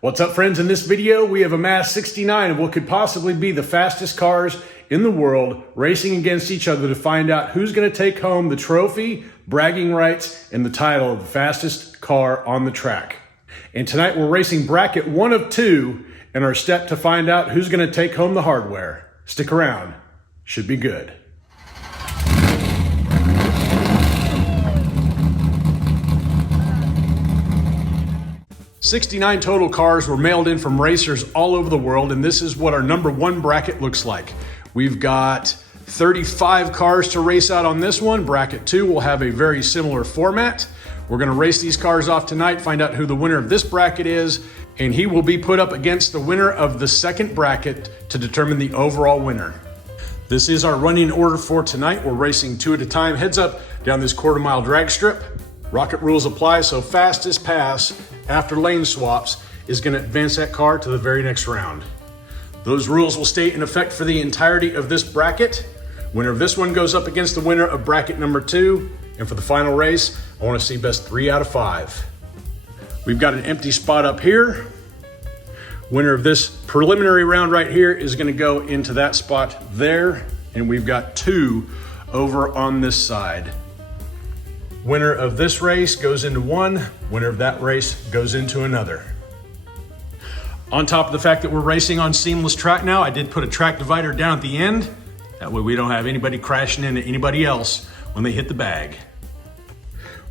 What's up, friends? In this video, we have amassed 69 of what could possibly be the fastest cars in the world racing against each other to find out who's going to take home the trophy, bragging rights, and the title of the fastest car on the track. And tonight we're racing bracket 1 of 2 in our step to find out who's going to take home the hardware. Stick around. Should be good. "69 total cars were mailed in from racers all over the world, and this is what our number 1 bracket looks like. We've got 35 cars to race out on this one. Bracket 2 will have a very similar format. We're going to race these cars off tonight, find out who the winner of this bracket is, and he will be put up against the winner of the second bracket to determine the overall winner. This is our running order for tonight. We're racing 2 at a time, heads up, down this quarter-mile drag strip. Rocket rules apply, so fastest pass after lane swaps is going to advance that car to the very next round. Those rules will stay in effect for the entirety of this bracket. Winner of this one goes up against the winner of bracket number 2. And for the final race, I want to see best 3 out of 5. We've got an empty spot up here. Winner of this preliminary round right here is going to go into that spot there. And we've got 2 over on this side. Winner of this race goes into one, winner of that race goes into another. On top of the fact that we're racing on seamless track now, I did put a track divider down at the end. That way we don't have anybody crashing into anybody else when they hit the bag.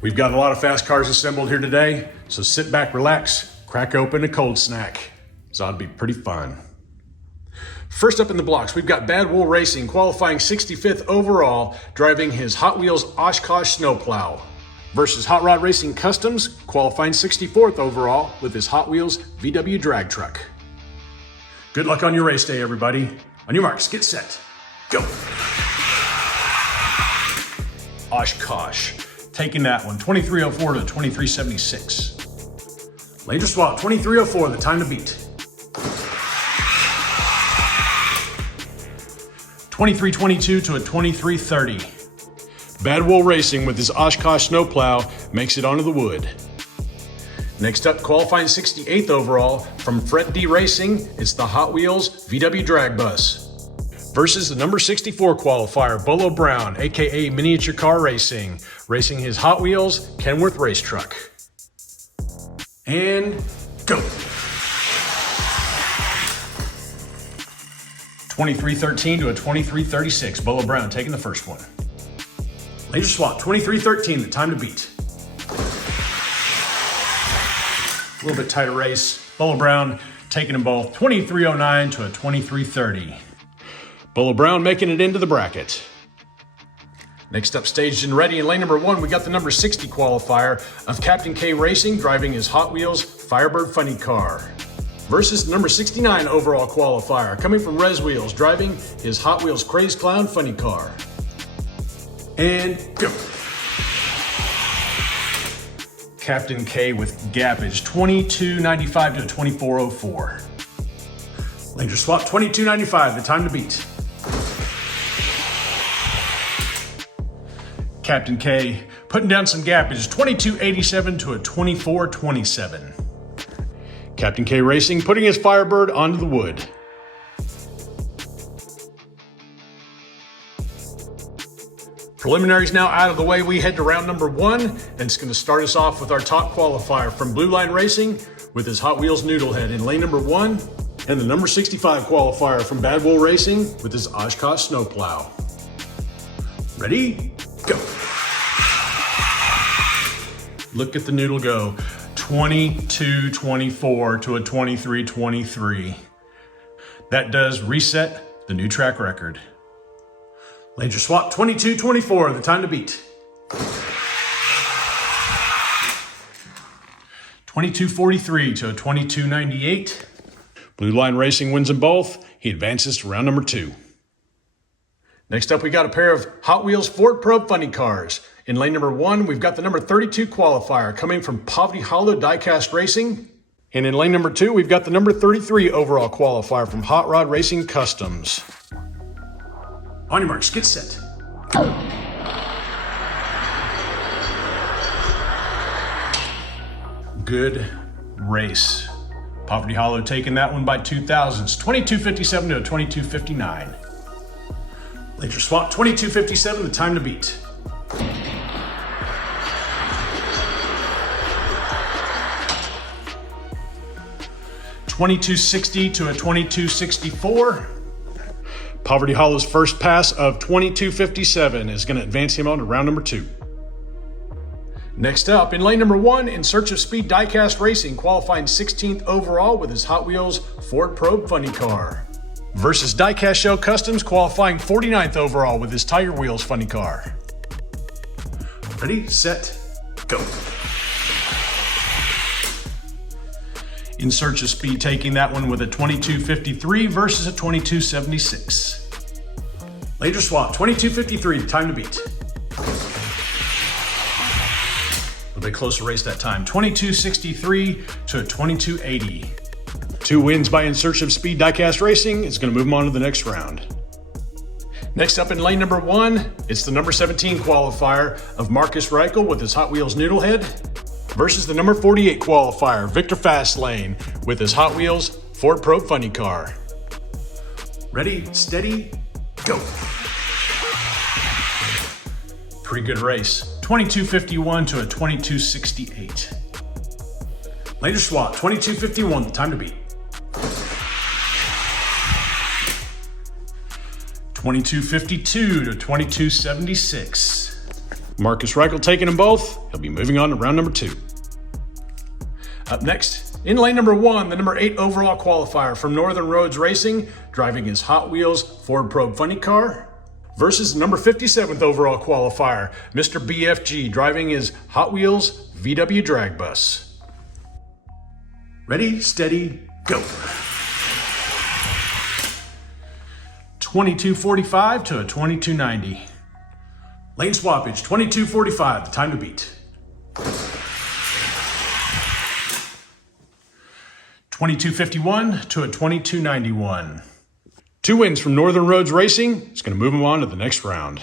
We've got a lot of fast cars assembled here today, so sit back, relax, crack open a cold snack. This ought to be pretty fun. First up in the blocks, we've got Bad Wool Racing qualifying 65th overall, driving his Hot Wheels Oshkosh snowplow, versus Hot Rod Racing Customs qualifying 64th overall with his Hot Wheels VW drag truck. Good luck on your race day, everybody. On your marks, get set, go. Oshkosh taking that one, 2304 to 2376. Later swap, 2304, the time to beat. 2322 to a 2330. Bad Wool Racing with his Oshkosh snowplow makes it onto the wood. Next up, qualifying 68th overall from Fret D Racing, it's the Hot Wheels VW drag bus. Versus the number 64 qualifier, Bolo Brown, aka Miniature Car Racing, racing his Hot Wheels Kenworth race truck. And go. 2313 to a 2336. Bolo Brown taking the first one. Later swap, 2313, the time to beat. A little bit tighter race. Bolo Brown taking them both, 2309 to a 2330. Bolo Brown making it into the bracket. Next up, staged and ready in lane number 1, we got the number 60 qualifier of Captain K Racing driving his Hot Wheels Firebird funny car. Versus the number 69 overall qualifier, coming from Res Wheels, driving his Hot Wheels Craze Clown funny car. And go. Captain K with gappage, 2295 to 2404. Later swap, 2295, the time to beat. Captain K putting down some gappage, 2287 to a 2427. Captain K Racing putting his Firebird onto the wood. Preliminaries now out of the way, we head to round number 1, and it's going to start us off with our top qualifier from Blue Line Racing with his Hot Wheels Noodlehead in lane number 1, and the number 65 qualifier from Bad Wool Racing with his Oshkosh snowplow. Ready? Go. Look at the noodle go. 2224 to a 2323. That does reset the new track record. Laser swap, 2224, the time to beat. 2243 to a 2298. Blue Line Racing wins them both. He advances to round number 2. Next up, we got a pair of Hot Wheels Ford Probe funny cars. In lane number 1, we've got the number 32 qualifier coming from Poverty Hollow Diecast Racing. And in lane number 2, we've got the number 33 overall qualifier from Hot Rod Racing Customs. On your marks, get set. Good race. Poverty Hollow taking that one by 2 thousandths, 22.57 to a 22.59. Laser Swap, 22.57, the time to beat. $22.60 to a 22.64. Poverty Hollow's first pass of 22.57 is going to advance him on to round number 2. Next up, in lane number 1, In Search of Speed Diecast Racing, qualifying 16th overall with his Hot Wheels Ford Probe funny car. Versus Diecast Show Customs, qualifying 49th overall with his Tiger Wheels funny car. Ready, set, go. In Search of Speed taking that one with a 22.53 versus a 22.76. Laser Swap, 22.53, time to beat. A bit closer race that time, 22.63 to a 22.80. 2 wins by In Search of Speed Diecast Racing. It's going to move him on to the next round. Next up in lane number 1, it's the number 17 qualifier of Marcus Reichel with his Hot Wheels Noodlehead versus the number 48 qualifier, Victor Fastlane, with his Hot Wheels Ford Probe funny car. Ready, steady, go. Pretty good race. 22.51 to a 22.68. Laser Swap, 22.51, the time to beat. 22.52 to 22.76. Marcus Reichel taking them both. He'll be moving on to round number 2. Up next, in lane number 1, the number 8 overall qualifier from Northern Roads Racing, driving his Hot Wheels Ford Probe funny car, versus the number 57th overall qualifier, Mr. BFG, driving his Hot Wheels VW drag bus. Ready, steady, go. 22.45 to a 22.90. Lane swappage, 22.45, the time to beat. 22.51 to a 22.91. 2 wins from Northern Roads Racing. It's going to move him on to the next round.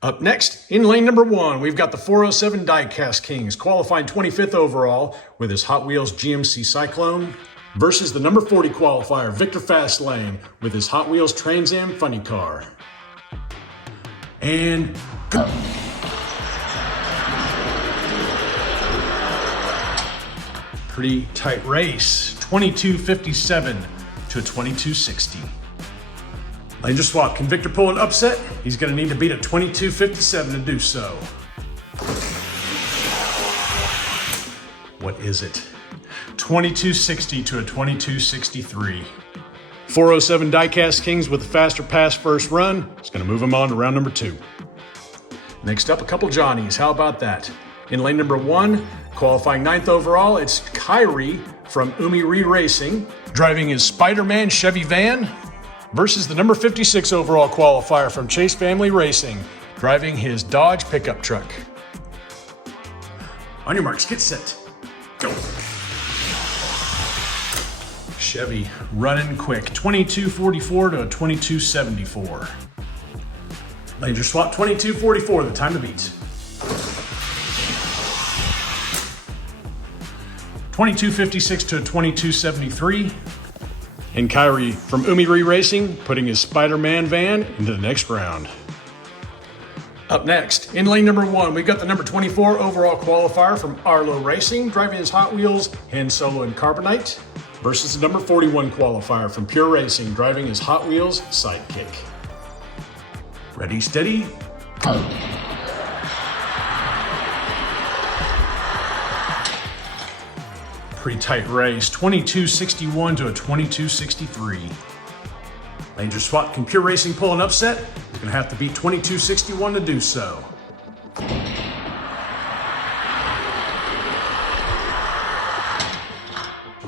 Up next, in lane number 1, we've got the 407 Diecast Kings, qualifying 25th overall with his Hot Wheels GMC Cyclone, versus the number 40 qualifier, Victor Fastlane, with his Hot Wheels Trans Am funny car. And go. Pretty tight race, 22.57 to a 22.60. Laser Swap, can Victor pull an upset? He's going to need to beat a 22.57 to do so. What is it? 22.60 to a 22.63. 407 Diecast Kings with a faster pass first run. It's going to move him on to round number 2. Next up, a couple Johnnies. How about that? In lane number 1, qualifying 9th overall, it's Kyrie from Umi Re Racing, driving his Spider-Man Chevy van, versus the number 56 overall qualifier from Chase Family Racing, driving his Dodge pickup truck. On your marks, get set, go. Chevy running quick, 22.44 to a 22.74. Laser Swap, 22.44, the time to beat. 22.56 to a 22.73. And Kyrie from Umi Re Racing putting his Spider-Man van into the next round. Up next, in lane number 1, we've got the number 24 overall qualifier from Arlo Racing, driving his Hot Wheels Han Solo and Carbonite, versus the number 41 qualifier from Pure Racing, driving his Hot Wheels Sidekick. Ready, steady, go. Pretty tight race, 22.61 to a 22.63. Laser Swap, can Pure Racing pull an upset? He's gonna have to beat 22.61 to do so.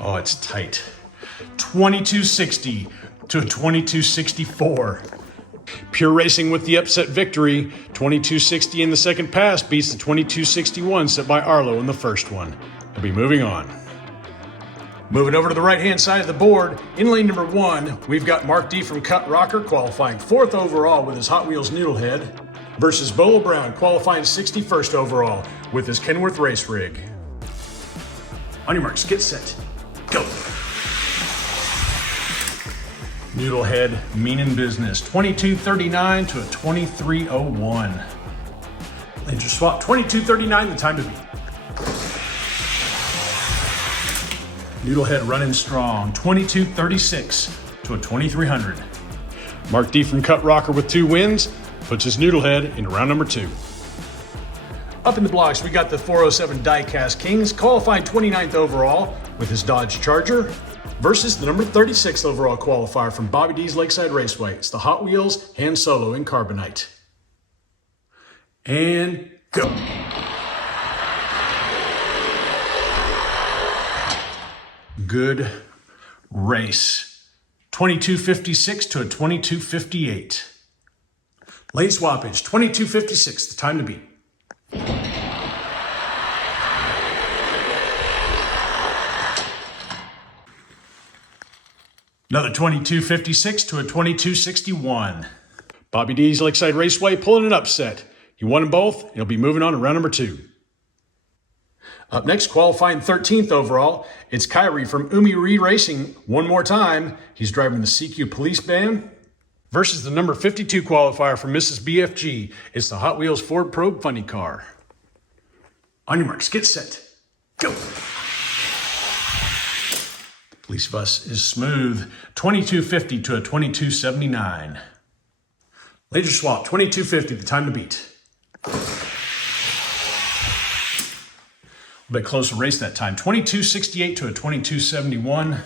Oh, it's tight. 22.60 to a 22.64. Pure Racing with the upset victory. 22.60 in the second pass beats the 22.61 set by Arlo in the first one. He'll be moving on. Moving over to the right-hand side of the board, in lane number 1, we've got Mark D from Cut Rocker qualifying 4th overall with his Hot Wheels Noodlehead, versus Bolo Brown qualifying 61st overall with his Kenworth race rig. On your marks, get set, go. Noodlehead, meanin' business. 2239 to a 2301. Laser swap, 2239, the time to beat. Noodlehead running strong, 2236 to a 2300. Mark D from Cut Rocker with 2 wins puts his Noodlehead in round number 2. Up in the blocks, we got the 407 Diecast Kings, qualifying 29th overall with his Dodge Charger, versus the number 36th overall qualifier from Bobby D's Lakeside Raceway. It's the Hot Wheels Han Solo in Carbonite. And go. Good race. 2256 to a 2258. Lane swappage, 2256, the time to beat. Another 2256 to a 2261. Bobby D's Lakeside Raceway pulling an upset. He won them both, and he'll be moving on to round number 2. Up next, qualifying 13th overall, it's Kyrie from Umi Re Racing one more time. He's driving the Siku police van. Versus the number 52 qualifier from Mrs. BFG. It's the Hot Wheels Ford Probe Funny Car. On your marks, get set, go. Police bus is smooth, 2250 to a 2279. Laser swap, 2250, the time to beat. A bit closer race that time, 2268 to a 2271.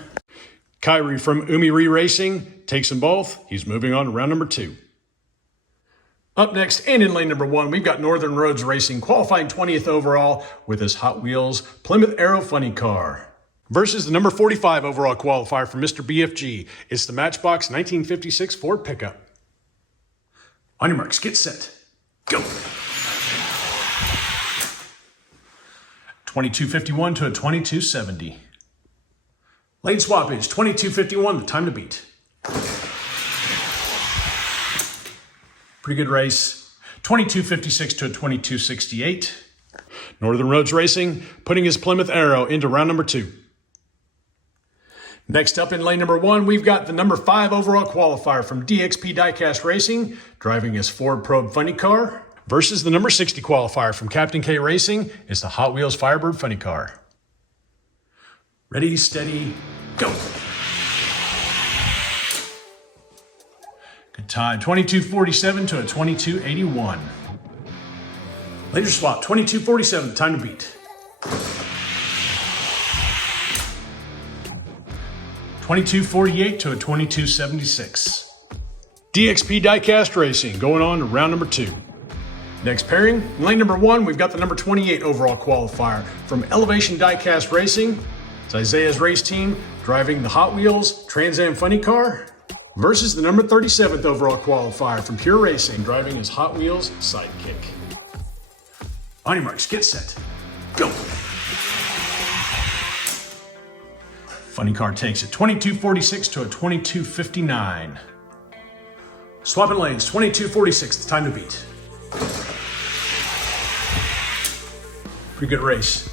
Kyrie from Umi Re Racing takes them both. He's moving on to round number 2. Up next, and in lane number 1, we've got Northern Roads Racing, qualifying 20th overall with his Hot Wheels Plymouth Arrow Funny Car. Versus the number 45 overall qualifier from Mr. BFG. It's the Matchbox 1956 Ford pickup. On your marks, get set, go. 2251 to a 2270. Lane swappage, 2251, the time to beat. Pretty good race. 2256 to a 2268. Northern Roads Racing putting his Plymouth Arrow into round number 2. Next up in lane number 1, we've got the number 5 overall qualifier from DXP Diecast Racing, driving his Ford Probe Funny Car, versus the number 60 qualifier from Captain K Racing. It's the Hot Wheels Firebird Funny Car. Ready, steady, go. Good time, 2247 to a 2281. Laser swap, 2247, the time to beat. 2248 to a 2276. DXP Diecast Racing going on to round number 2. Next pairing, in lane number 1, we've got the number 28 overall qualifier from Elevation Diecast Racing. It's Isaiah's race team driving the Hot Wheels Trans Am Funny Car, versus the number 37th overall qualifier from Pure Racing driving his Hot Wheels Sidekick. On your marks, get set, go. Funny Car takes it, 2246 to a 2259. Swapping lanes, 2246, the time to beat. Pretty good race.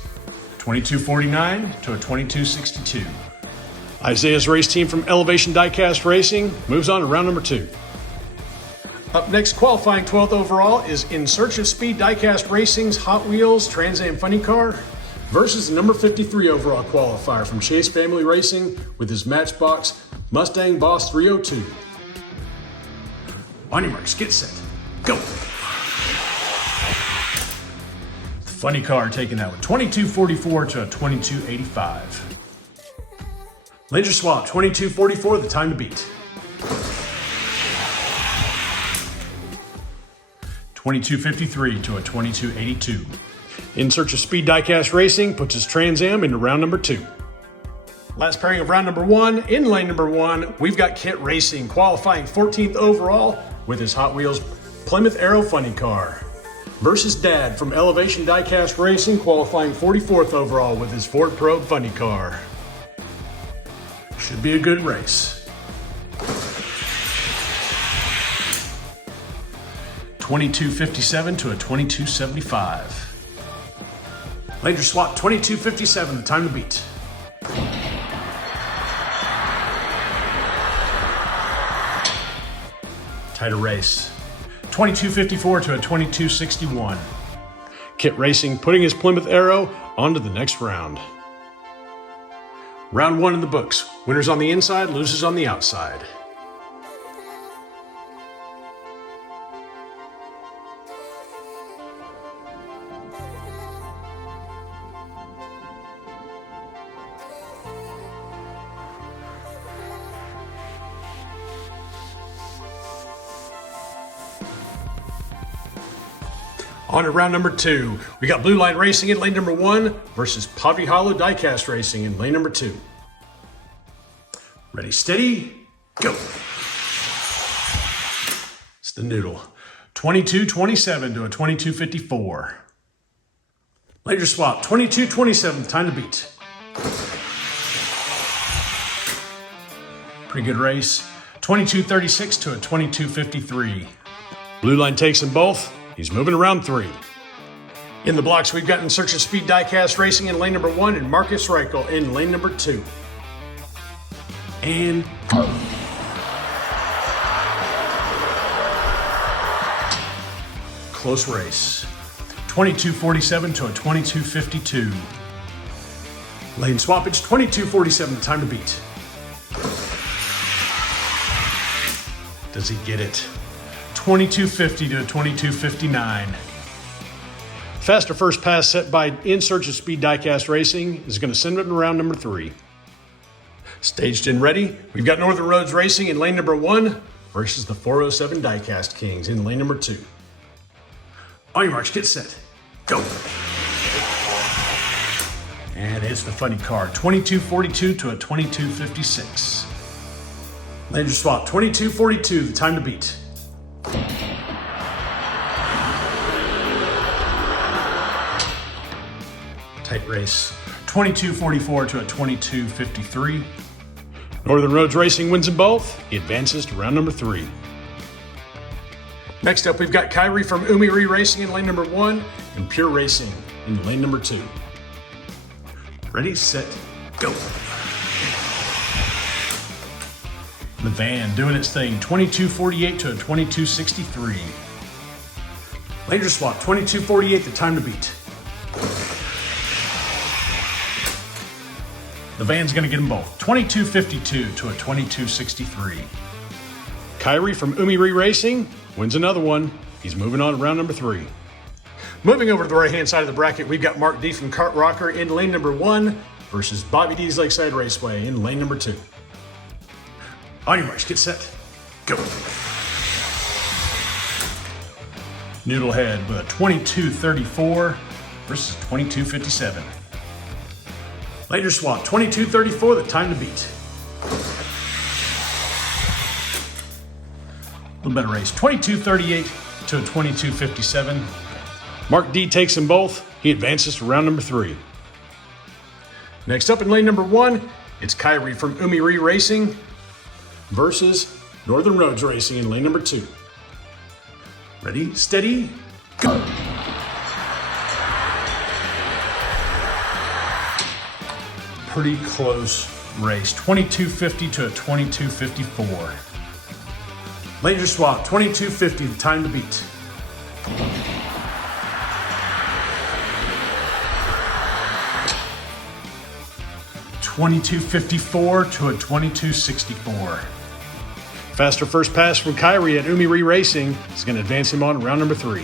2249 to a 2262. Isaiah's race team from Elevation Diecast Racing moves on to round number 2. Up next, qualifying 12th overall, is In Search of Speed Diecast Racing's Hot Wheels Trans Am Funny Car, versus the number 53 overall qualifier from Chase Family Racing with his Matchbox Mustang Boss 302. On your marks, get set, go. The Funny Car taking that with 2244 to a 2285. Laser swap, 2244, the time to beat. 2253 to a 2282. In Search of Speed Diecast Racing puts his Trans Am into round number 2. Last pairing of round number 1, in lane number 1, we've got Kit Racing qualifying 14th overall with his Hot Wheels Plymouth Arrow Funny Car, versus Dad from Elevation Diecast Racing qualifying 44th overall with his Ford Probe Funny Car. Should be a good race. 2257 to a 2275. Laser swap, 2257, the time to beat. Tighter race. 2254 to a 2261. Kit Racing putting his Plymouth Arrow onto the next round. Round 1 in the books. Winners on the inside, losers on the outside. On to round number 2. We got Blue Line Racing in lane number 1 versus Poppy Hollow Diecast Racing in lane number 2. Ready, steady, go. It's the Noodle. 2227 to a 2254. Later swap, 2227, time to beat. Pretty good race. 2236 to a 2253. Blue Line takes them both. He's moving around 3. In the blocks, we've got In Search of Speed Diecast Racing in lane number 1 and Marcus Reichel in lane number 2. And go. Close race. 2247 to a 2252. Lane swappage, 2247, time to beat. Does he get it? 2250 to a 2259. Faster first pass set by In Search of Speed Diecast Racing is going to send it in round number 3. Staged and ready, we've got Northern Roads Racing in lane number 1 versus the 407 Diecast Kings in lane number 2. On your marks, get set, go. And it's the funny card, 2242 to a 2256. Laner swap, 2242, the time to beat. Tight race. 2244 to a 2253. Northern Roads Racing wins them both. He advances to round number 3. Next up, we've got Kyrie from Umiri Racing in lane number 1 and Pure Racing in lane number 2. Ready, set, go. The van doing its thing, 2248 to a 2263. Later swap, 2248, the time to beat. The van's gonna get them both, 2252 to a 2263. Kyrie from Umiri Racing wins another one. He's moving on to round number 3. Moving over to the right-hand side of the bracket, we've got Mark D from Kart Rocker in lane number 1 versus Bobby D's Lakeside Raceway in lane number 2. On your marks, get set, go. Noodlehead with a 2234 versus 2257. Later swap, 2234, the time to beat. A little better race, 2238 to a 2257. Mark D takes them both. He advances to round number 3. Next up in lane number 1, it's Kyrie from Umiri Racing versus Northern Roads Racing in lane number 2. Ready, steady, go. Pretty close race, 2250 to a 2254. Later swap, 2250, the time to beat. $22.54 to a 22.64. Faster first pass from Kyrie at Umiri Racing is going to advance him on round number 3.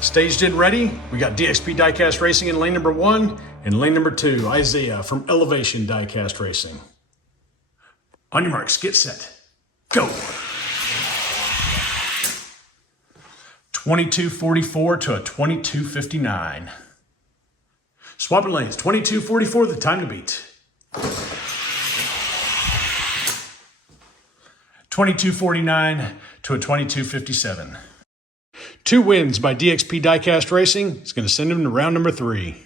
Staged and ready, we got DXP Diecast Racing in lane number 1 and lane number 2, Isaiah from Elevation Diecast Racing. On your marks, get set, go. 2244 to a 2259. Swapping lanes, 2244, the time to beat. 2249 to a 2257. 2 wins by DXP Diecast Racing. It's going to send him to round number 3.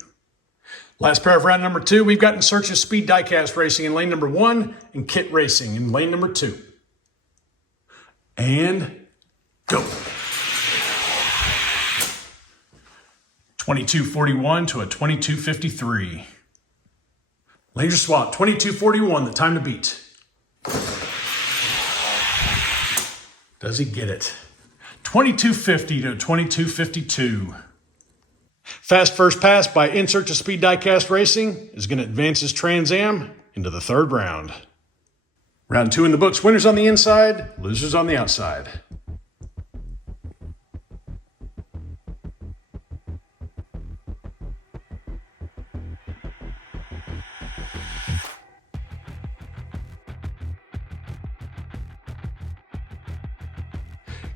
Last pair of round number 2, we've got In Search of Speed Diecast Racing in lane number 1 and Kit Racing in lane number 2. And go. 2241 to a 2253. Laser swap, 2241, the time to beat. Does he get it? 2250 to 2252. Fast first pass by Insert to Speed Diecast Racing is going to advance his Trans Am into the third round. Round 2 in the books, winners on the inside, losers on the outside.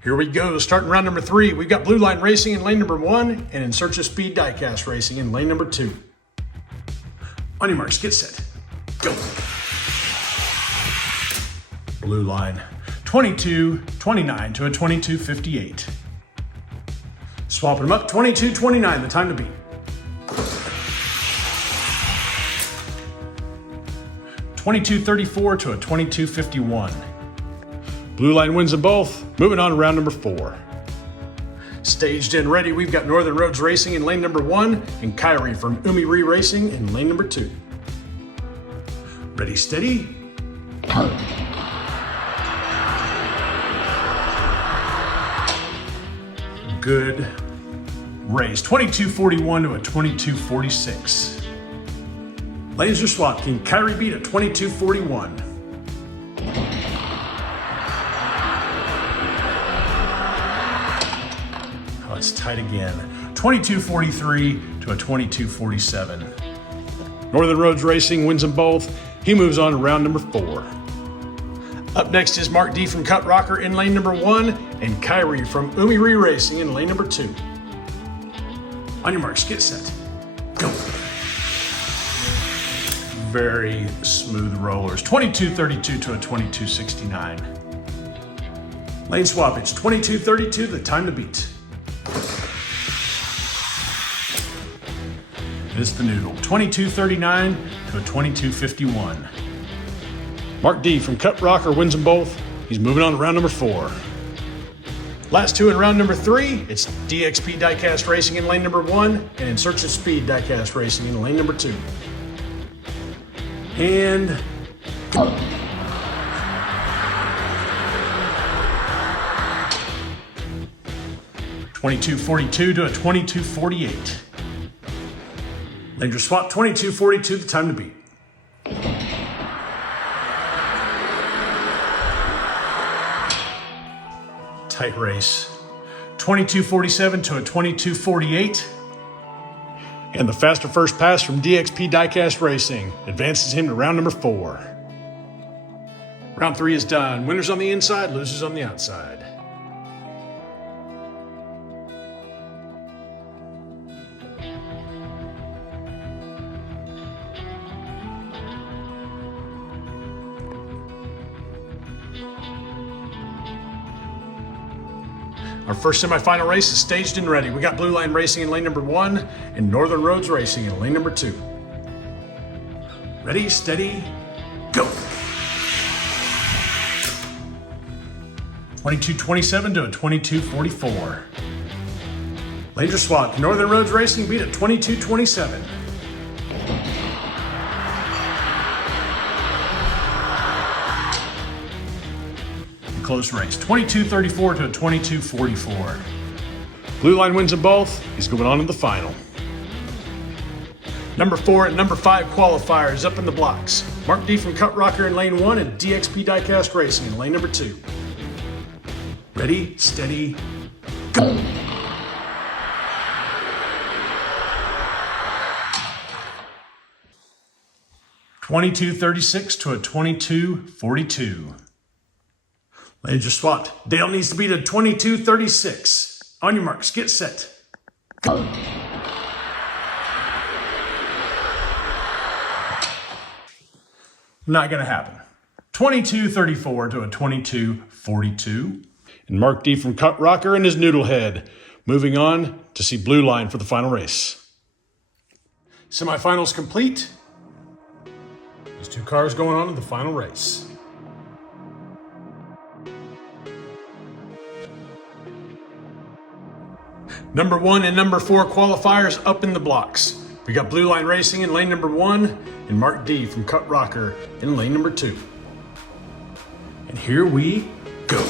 Here we go, starting round number 3. We've got Blue Line Racing in lane number 1 and In Search of Speed Diecast Racing in lane number 2. On your marks, get set, go. Blue Line, 22-29 to a 22-58. Swapping them up, 22-29, the time to beat. 22-34 to a 22-51. Blue Line wins them both. Moving on to round number 4. Staged and ready, we've got Northern Roads Racing in lane number 1 and Kyrie from Umi Re Racing in lane number 2. Ready, steady, go. Good race. 22-41 to a 22-46. Lanes are swapped. Can Kyrie beat a 22-41? Oh, it's tight again. 22-43 to a 22-47. Northern Roads Racing wins them both. He moves on to round number 4. Up next is Mark D from Cut Rocker in lane number 1 and Kyrie from Umi Re Racing in lane number 2. On your marks, get set, go. Very smooth rollers. 22-32 to a 22-69. Lane swap, it's 22-32, the time to beat. It's the noodle. 22-39 to a 22-51. Mark D from Cut Rocker wins them both. He's moving on to round number 4. Last 2 in round number 3, it's DXP Diecast Racing in lane number 1 and In Search of Speed Diecast Racing in lane number 2. And go. $22.42 to a $22.48. Lanes are swapped, 22.42, the time to beat. Tight race. 22.47 to a 22.48. And the faster first pass from DXP Diecast Racing advances him to round number 4. Round 3 is done. Winners on the inside, losers on the outside. Our first semifinal race is staged and ready. We got Blue Line Racing in lane number 1 and Northern Roads Racing in lane number 2. Ready, steady, go. 22.27 to a 22.44. Lanes are swapped. Northern Roads Racing beat at 22.27. Close race, 22.34 to a 22.44. Blue Line wins them both. He's going on to the final. Number 4 and number 5 qualifiers up in the blocks. Mark D from Cut Rocker in lane 1 and DXP Diecast Racing in lane number 2. Ready, steady, go. $22.36 to a 22.42. Lanes are swapped. Dale needs to beat a 22.36. On your marks, get set, go. Not gonna happen. 22.34 to a 22.42. And Mark D from Cut Rocker and his Noodlehead moving on to see Blue Line for the final race. Semifinals complete. These 2 cars going on to the final race. Number 1 and number 4 qualifiers up in the blocks. We got Blue Line Racing in lane number 1 and Mark D from Cut Rocker in lane number 2. And here we go.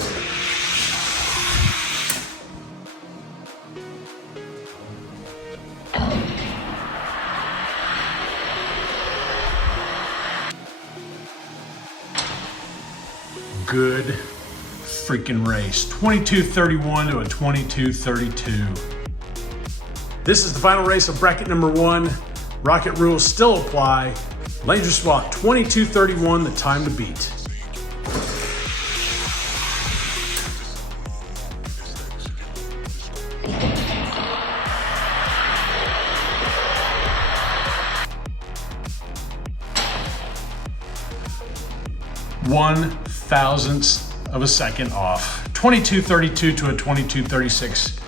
good freaking race. 22:31 to a 22:32. This is the final race of bracket number 1. Rocket rules still apply. Lanes are swapped. 22:31, the time to beat. One thousandth of a second off. 22:32 to a 22:36.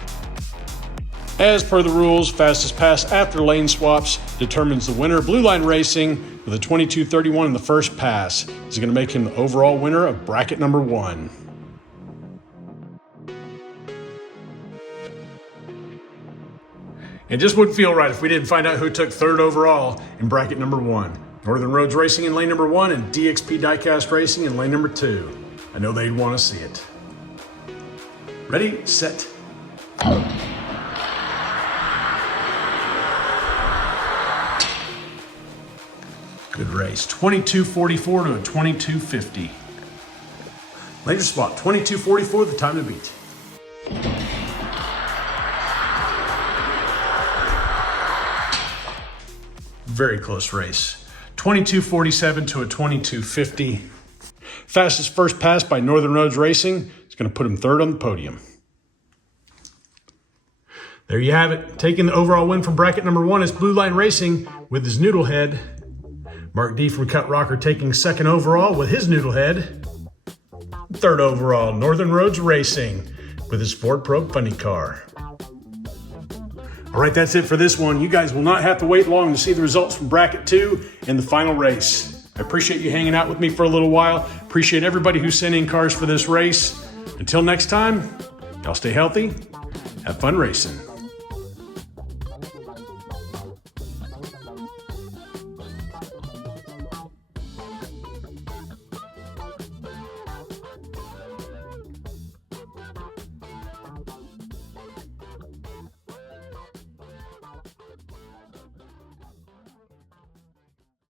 As per the rules, fastest pass after lane swaps determines the winner. Blue Line Racing with a 22:31 in the first pass is going to make him the overall winner of bracket number 1. It just wouldn't feel right if we didn't find out who took 3rd overall in bracket number 1. Northern Roads Racing in lane number 1 and DXP Diecast Racing in lane number 2. I know they'd want to see it. Ready, set, go. Good race. 22:44 to a 22:50. Laser spot, 22:44, the time to beat. Very close race. 22:47 to a 22:50. Fastest first pass by Northern Roads Racing. It's going to put him 3rd on the podium. There you have it. Taking the overall win from bracket number 1 is Blue Line Racing with his noodle head. Mark D from Cut Rocker taking 2nd overall with his noodle head. 3rd overall, Northern Roads Racing with his Ford Probe funny car. All right, that's it for this one. You guys will not have to wait long to see the results from bracket 2 and the final race. I appreciate you hanging out with me for a little while. Appreciate everybody who sent in cars for this race. Until next time, y'all stay healthy, have fun racing.